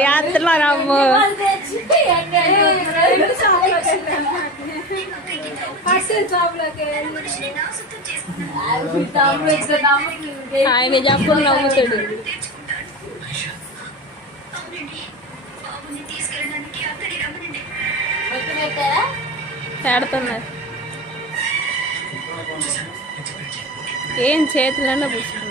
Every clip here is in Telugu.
యాత్రలో రమ్ము. ఆయన చెప్పులు నమ్ముతాడు తేడుతున్నారు ఏం చేతులన్నా పుచ్చుకున్నాం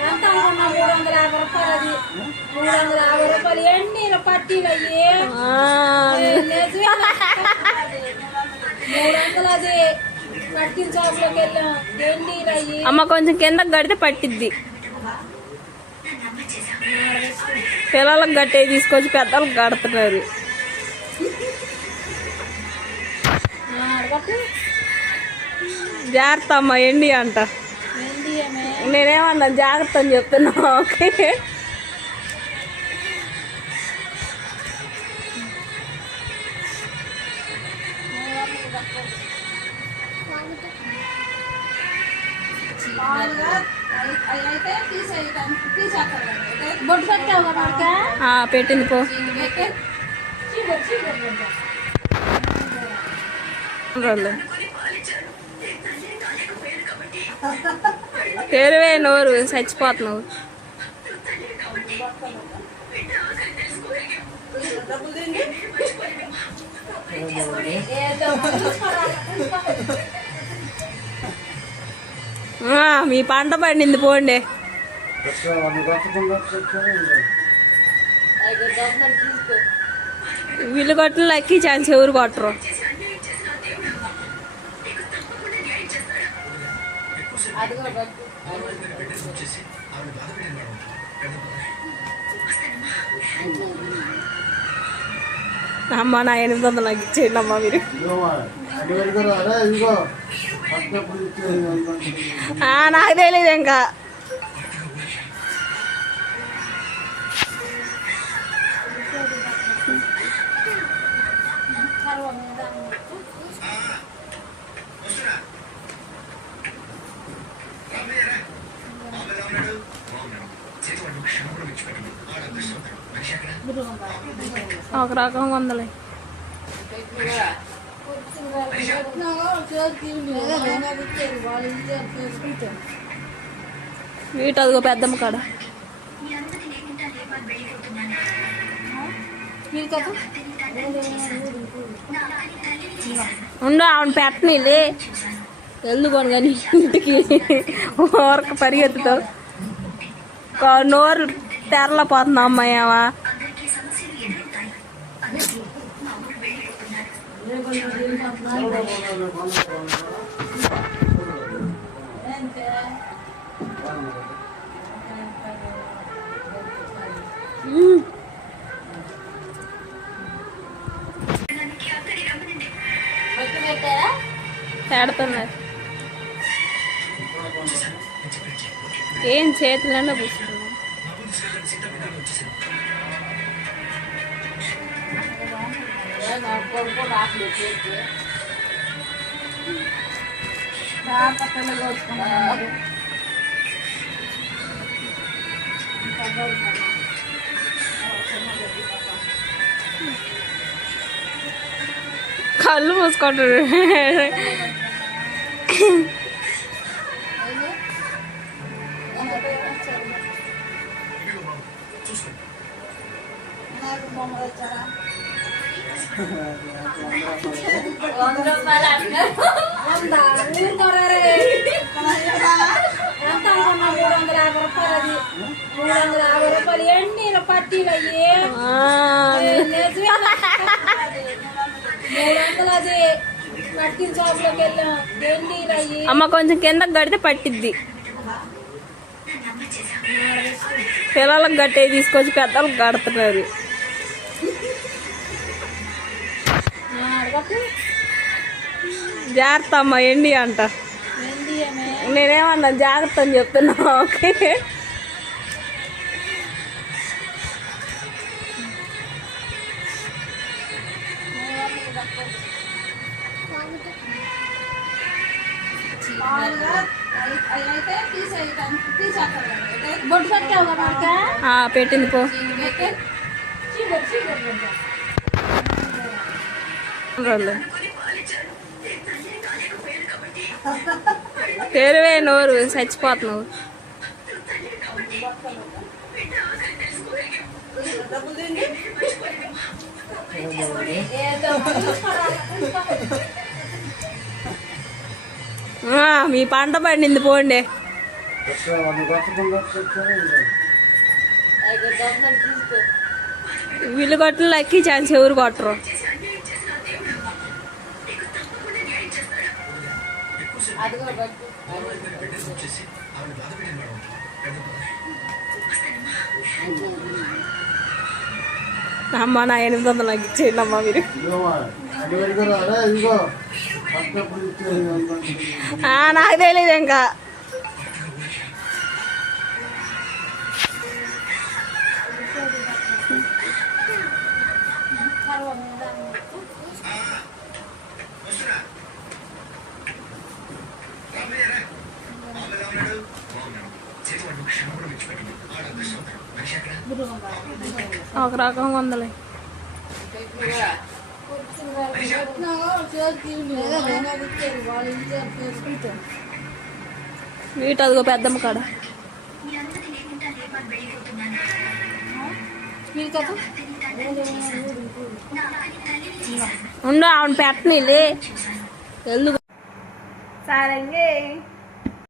ఎంత అనుకున్నా మూడు వందల యాభై రూపాయలు అది మూడు వందల యాభై రూపాయలు ఎన్ని పట్టీలు అయ్యి మూడు వందలు అది పట్టిన వెళ్ళాం ఎన్ని అయ్యి అమ్మ కొంచెం కింద గడితే పట్టిద్ది. పిల్లలకు గట్టే తీసుకొచ్చి పెద్దలకు కడుతున్నారు. జాగ్రత్త అమ్మ ఎండి అంట. నేనేమన్నా జాగ్రత్త అని చెప్తున్నా ఓకే అయితే తీసేయటం పెట్టే. చీబొట్టు, నోరు చచ్చిపోతున్నావు. మీ పంట పండింది పోండి. వీళ్ళు కొట్టిన లక్కీ ఛాన్స్ ఎవరు కొట్టరు? అమ్మ నా ఎనిమిది వందలు నాకు ఇచ్చేయండి అమ్మ మీరు ఆ, నాకు తెలియదు ఇంకా. ఒక రకం వందలే. వీటి అదిగో పెద్దమ్మ కాడ. ఉండు ఆవిడ పెట్టనీలే ఎందుకోను కానీ ఇంటికి ఊరక పరిగెత్తుతావు? నోరు తెరల పోతుంది అమ్మాయి పెడుతున్నారు. ఏం చేతులన్నా పుచ్చుకున్నాం కొడుకు రాట్లేదు చేతికి. కళ్ళు మూసుకుంటాడు వంద రూపాయలు అంటున్నారు. ఎంత అనుకున్నా మూడు వందల యాభై రూపాయలు అది మూడు వందల యాభై రూపాయలు ఎన్ని పట్టీలు అయ్యి అది షాప్లోకి వెళ్ళాం అయ్యి అమ్మ కొంచెం కింద గడితే పట్టిద్ది పిల్లలకు గట్టే తీసుకొచ్చి పెద్దలకు కడుతున్నారు జాగ్రత్త అమ్మ ఎండి అంట. నేనేమన్నా జాగ్రత్త అని చెప్తున్నా ఓకే పెట్టింది పో. తెరువే నోరు చచ్చిపోతున్నావు. మీ పంట పండింది పోండి. వీళ్ళు కొట్టలు లెక్కి ఛాన్స్ ఎవరు కొట్టరు? అమ్మ నా ఎనిమిది వందలు నాకు ఇచ్చేయండి అమ్మ మీరు ఇదిగో ఆ, నాకు తెలియదు ఇంకా ఒక రకం వందలే. వీటి అదిగో పెద్దమ్మ కాడ. ఉండు ఆవిడ పెట్టని వెళ్ళు. సరే